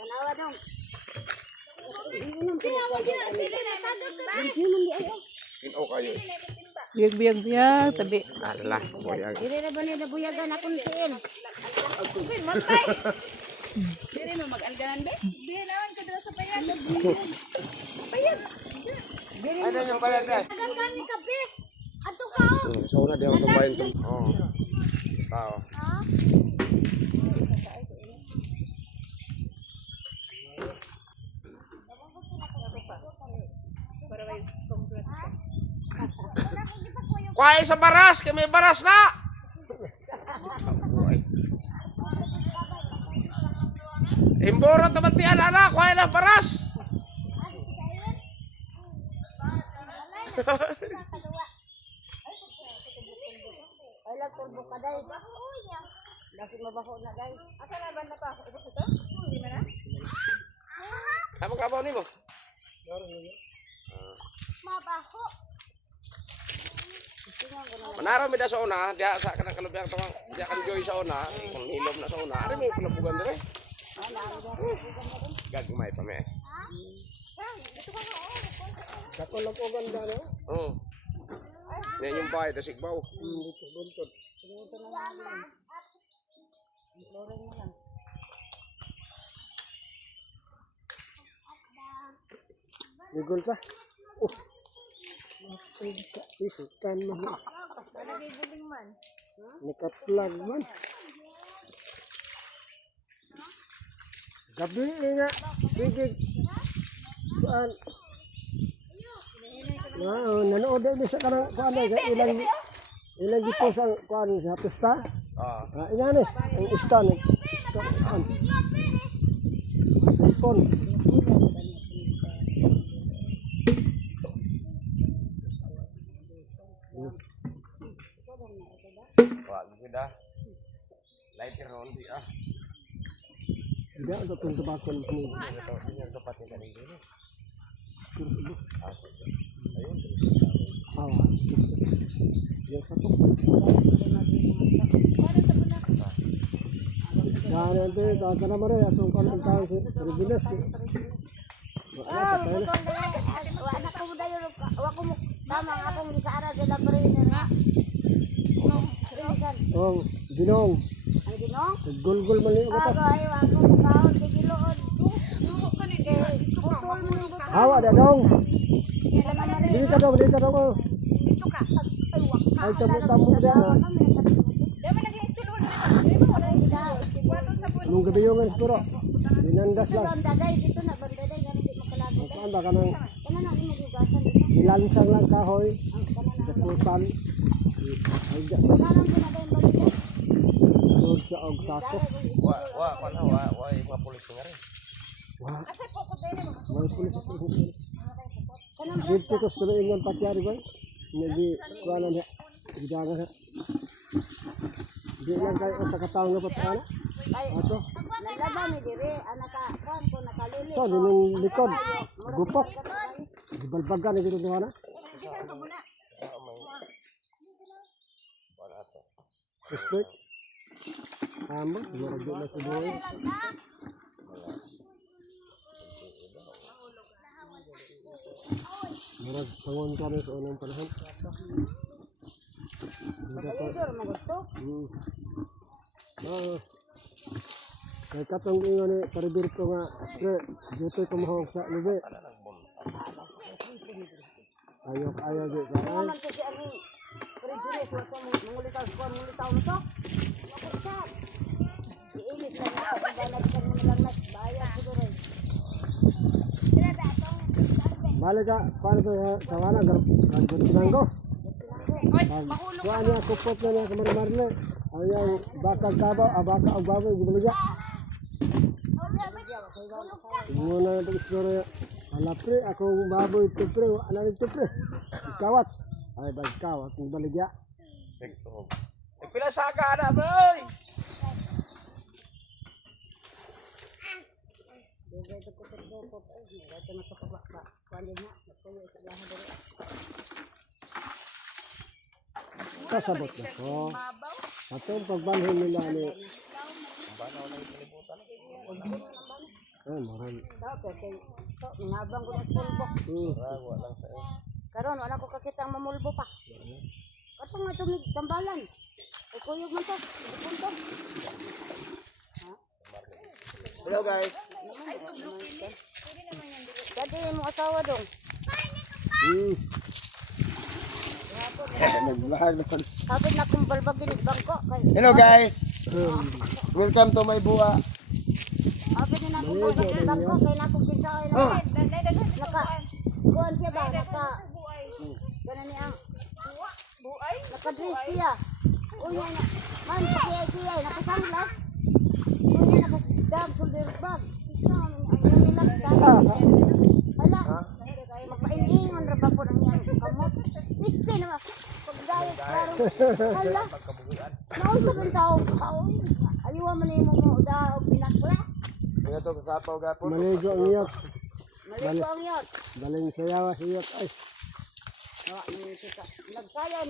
Tanawa dong. Ino kayo. Biyag-biyag tabi. Alah, buyag. Diri na ba nila buyagan akong siin? Diri mo mag-alganan be? Diri naman ka sa payag. Ano yung bayad na? Agang kami kape. Ato ka oh. So na di ako tumayin to. Oo. Tao. Kuhay sa baras, kay may baras na. Imboro tamat ni anak, kuhay na baras. Ay lang turbo ka dai. Lagi mabaho na guys. Asa na ba na pa ako? Ito ito? Hindi man na. Tama ka ba ni mo? Mabaho. Manaro mi da sa una, dia sa kanang kalubyan tawang, dia kan joy sa una, kung nilom na sa una, ari may palabugan dire. Gagmay pa me. Dako lang po ganda no? Oo. Yan yung bahay, tas igbaw. Dito buntod. Ligol ka? Oh. Istan man. Naka-plug man. Gabi nga. Sige. Kuan. Nanood din sa kanang kuan ilang gipos ang kuan sa pista. Ina ni ang istan kuan. Cellphone. Wah, sudah. Lighter ron di ah. Tidak untuk tebakon ni. Ito, ini dapat ni kaning dito. Ayun. Awa. Yes ako. Sana ito, kaka naman rin, atong kalang tayo sa Pilipinas. Anak ko dayo wako mo tama akong gisaara sila mariner nga. Oh, dinong. Ang dinong? Gulgul mali ako ta. Ay wako kaon sa gilood. Putol mo ng buto. Hawa da dong. Dili ka dong, dili ka dong. Ito ka. Ay waka. Ay tamo da. Dami nag-install mo na. Nung gabi yung puro. Dinandas lang. Bandaday dito na bandaday ganun di makalago. Saan ba kanang Kana na imo gigasan dito. ilansang lang kahoy. Dakutan. Ay da. Kanang ginaday balik. Sud sa og sako. Wa, mga pulis nga rin. Wah, Asa po ko dili mo. may pulis sa pulis. Dito ko sa ingon patyari ba? Nagi kuana na. Gidaga na. Di lang kayo sa katawang na patana. Ato. Naglaban ni dire anak ka kuan ko nakalili. So, dinong likod. Gupok. Gibalbagan na dito na. Suspect. Amo, murag na sa buhay. Murag pangon kami sa unang panahon. Idor mo gusto. Kaya katong ingon ni karibir ko nga, pre, dito tumahog sa lubi. Ayaw di ka. Naman ko si ani Prejudice ko mangulitaw ko mangulitaw mo to. Makursa. Iinit lang ako sa balag sa mga lang bayad ko rin. Balik ka, paano to ya? Tawana, garbutin ko. Kuha niya, kupot na niya kamarmarle. Ayaw, bakag kabaw, baka o baboy, gubaligya. Muna na ito istorya. Ala pre, akong baboy ito pre, ano ito pre? Kawat. Ay, kawat, gubaligya. Pila saka na, boy. Kasabot na ko. Atong pagbanhon nila ni. Mahal. Okay. So, ngabang ko ng pulbo. Karon wala ko kakita ang mamulbo pa. Kato nga tumig tambalan. Ay kuyog man to. Punto. Hello guys. Dati mo asawa dong. Nagvlog na kon. Kapit na kong balbag dinig bangko. Hello guys. Welcome to my buwa. Kapit na kong balbag dinig bangko. Kaya na akong kinsa ay naka. Kuhan siya ba? Naka. Ganun niya. Naka-dress siya. Unya na. Man, pakiya. Nakasanglas. Unya nakadam shoulder bag. Isa ang nilang hala. Magpaingingon ra ba po ng iyang kamot? Piste na ba? Pagdayat klaro. Hala. Nausap ang tao. Ayuwa man yung mga daw pinakla. Maligo ang iyot. Maligo ang iyot. Daling sayawa sa iyot. Ay. Nagsayaw